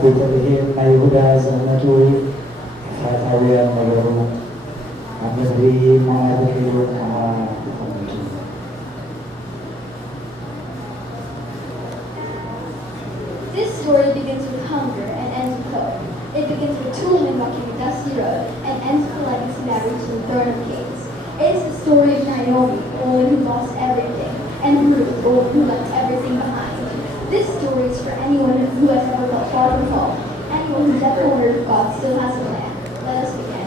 በቤተልሔም አይሁዳ ዘመቱ ኤፍራታውያን ነበሩ። አምድሪ ማዕበሉ ሆኑቱ። This story begins with hunger and ends with hope. It begins with two women walking a dusty road and ends with a legacy marriage to the throne of kings. It is the story of Naomi, a woman who lost everything, and Ruth, a woman who left everything behind. This story is for anyone who has ever felt far from home, anyone who's ever wondered if God still has a plan. Let us begin.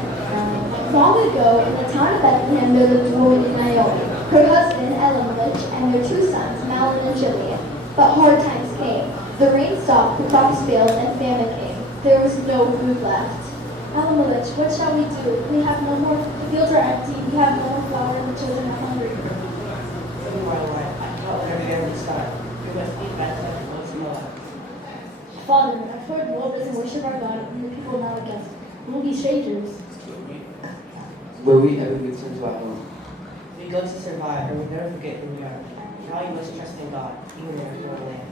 Long ago, in the town of Bethlehem, there lived a woman named Naomi, her husband Elimelech, and their two sons, Mahlon and Chilion. But hard times came. The rain stopped, the crops failed, and famine came. There was no food left. Elimelech, what shall we do? We have no more. The fields are empty. We have no more flour, and the children are hungry. Father, I've heard the Lord doesn't worship our God, and the people are not against us. We will be strangers. Will we ever return to our home? We go to survive, and we never forget who we are. Now you must trust in God, even in a foreign land.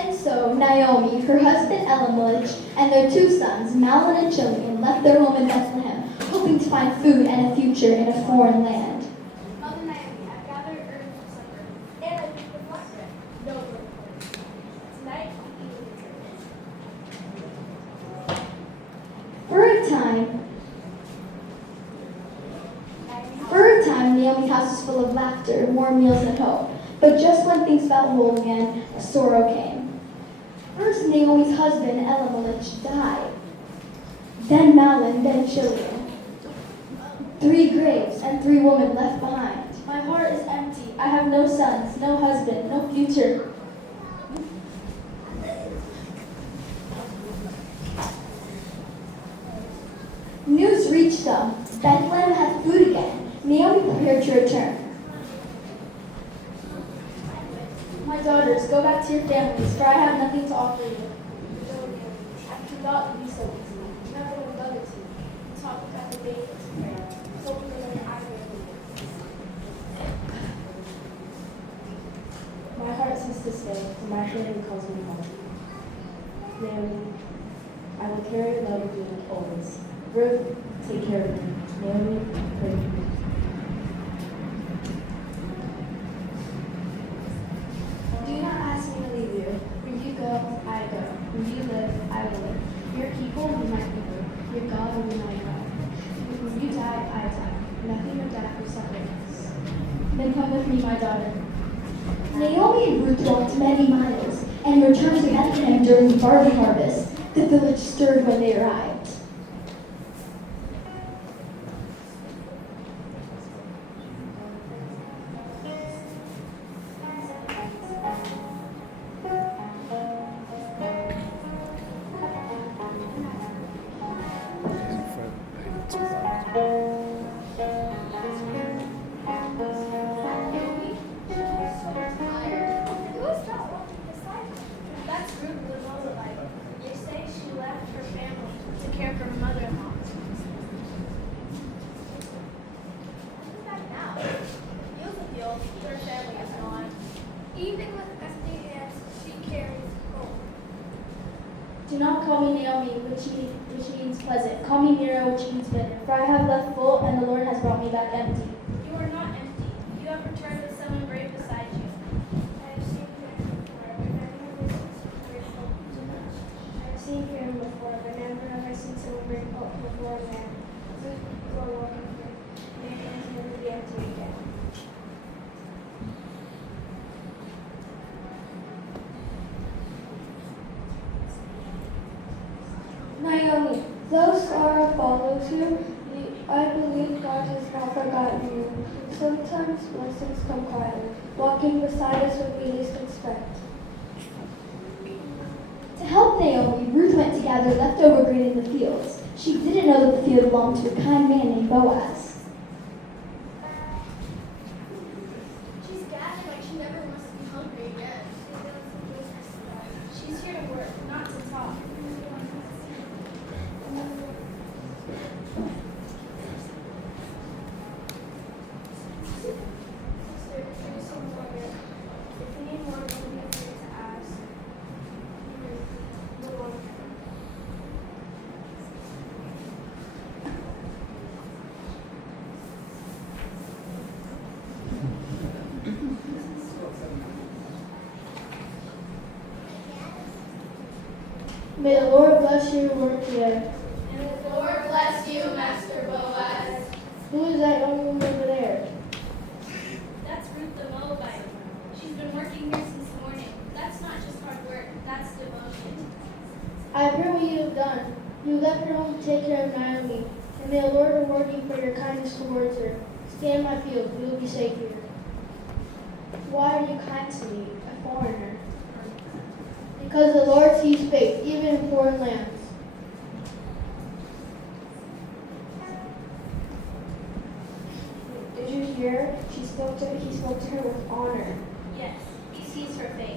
And so Naomi, her husband Elimelech, and their two sons, Mahlon and Chilion, left their home in Bethlehem, hoping to find food and a future in a foreign land. Mother Naomi, I've gathered herbs for supper, and I made the black bread. No bread. Tonight, we eat with the For a time, Naomi's house was full of laughter, warm meals, and hope. But just when things felt whole again, a sorrow came. First, Naomi's husband, Elimelech, died. Then Mahlon, then Chilion. 3 graves and 3 women left behind. My heart is empty. I have no sons, no husband, no future. News reached them. Bethlehem had food again. Naomi prepared to return. My daughters, go back to your families, for I have nothing to offer you. I cannot be so easy. Remember when mothers do. Talk about the baby to prayer. So we live in agony. My heart seems to stay, and my family calls me home. Naomi, I will carry your love with me always. Ruth, take care of me. Naomi, pray for me. Do not ask me to leave you. Where you go, I go. Where you live, I will live. Your people will be my people. Your God will be my God. When you die, I die. Nothing or death will separate us. Then come with me, my daughter. Naomi and Ruth walked many miles and returned to Bethlehem during the barley harvest. The village stirred when they arrived. That's rude with all like. You say she left her family to care for her mother-in-law. Isn't that now? Feels a deal that her family is gone. Even with empty hands, she carries hope. Do not call me Naomi, which means pleasant. Call me Mira, which means bitter. For I have left full, and the Lord has brought me back empty. You are not empty. You have returned with someone brave beside you. I have seen him before, but never have I seen someone brave hope too much. I have seen him before, but never have I seen someone brave hope before a man. Those people are walking here. Their hands never be empty again. Naomi, though sorrow follows you, I believe God has not forgotten you. Sometimes blessings come quietly, walking beside us when we least expect. To help Naomi, Ruth went to gather leftover grain in the fields. She didn't know that the field belonged to a kind man named Boaz. She's gathered like she never wants to be hungry again. She's here to work, not to talk. Sister, if you need more, don't be afraid to ask. May the Lord bless your work today. And the Lord bless you, Master Boaz. Who is that young woman over there? That's Ruth the Moabite. She's been working here since morning. That's not just hard work, that's devotion. I have heard what you have done. You left your home to take care of Naomi, and may the Lord reward you for your kindness towards her. Stay in my field, we will be safe here. Why are you kind to me, a foreigner? Because the Lord sees faith, even in foreign lands. Did you hear? He spoke to her with honor. Yes, he sees her faith.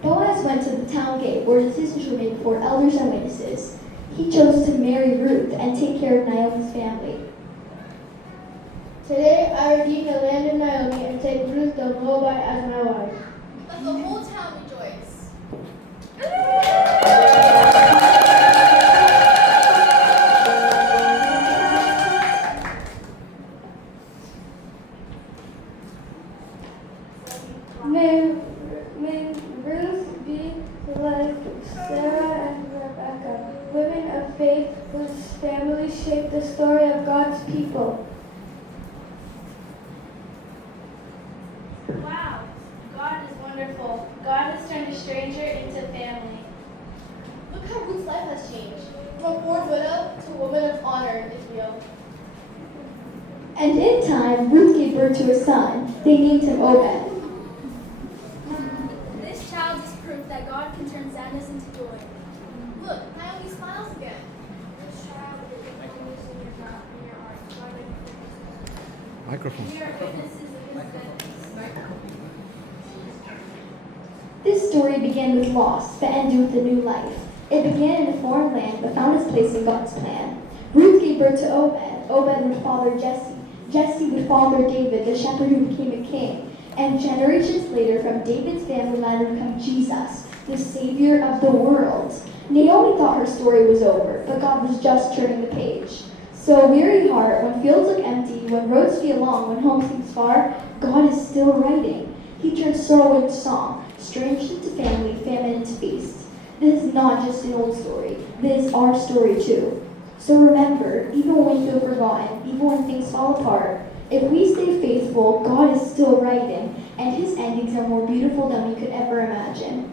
Boaz went to the town gate where decisions were made before elders and witnesses. He chose to marry Ruth and take care of Naomi's family. Today I redeem the land of Naomi and take Ruth the Moabite as my wife. Let the whole town rejoice. May Ruth be like Sarah and Rebecca, women of faith whose families shape the story of God's people. Wow, God is wonderful. God has turned a stranger into family. Look how Ruth's life has changed. From a poor widow to a woman of honor in Israel. And in time, Ruth gave birth to a son. They named him Obed. This child is proof that God can turn sadness into joy. Look, Naomi smiles again. This child is always in your heart. Microphone. We are witnesses of his goodness. This story began with loss, but ended with a new life. It began in a foreign land, but found its place in God's plan. Ruth gave birth to Obed. Obed would father Jesse. Jesse would father David, the shepherd who became a king. And generations later, from David's family line would come Jesus, the Savior of the world. Naomi thought her story was over, but God was just turning the page. So a weary heart, when fields look empty, when roads feel long, when home seems far, God is still writing. He turns sorrow into song, strange into family, famine into feast. This is not just an old story. This is our story too. So remember, even when we feel forgotten, even when things fall apart, if we stay faithful, God is still writing, and his endings are more beautiful than we could ever imagine.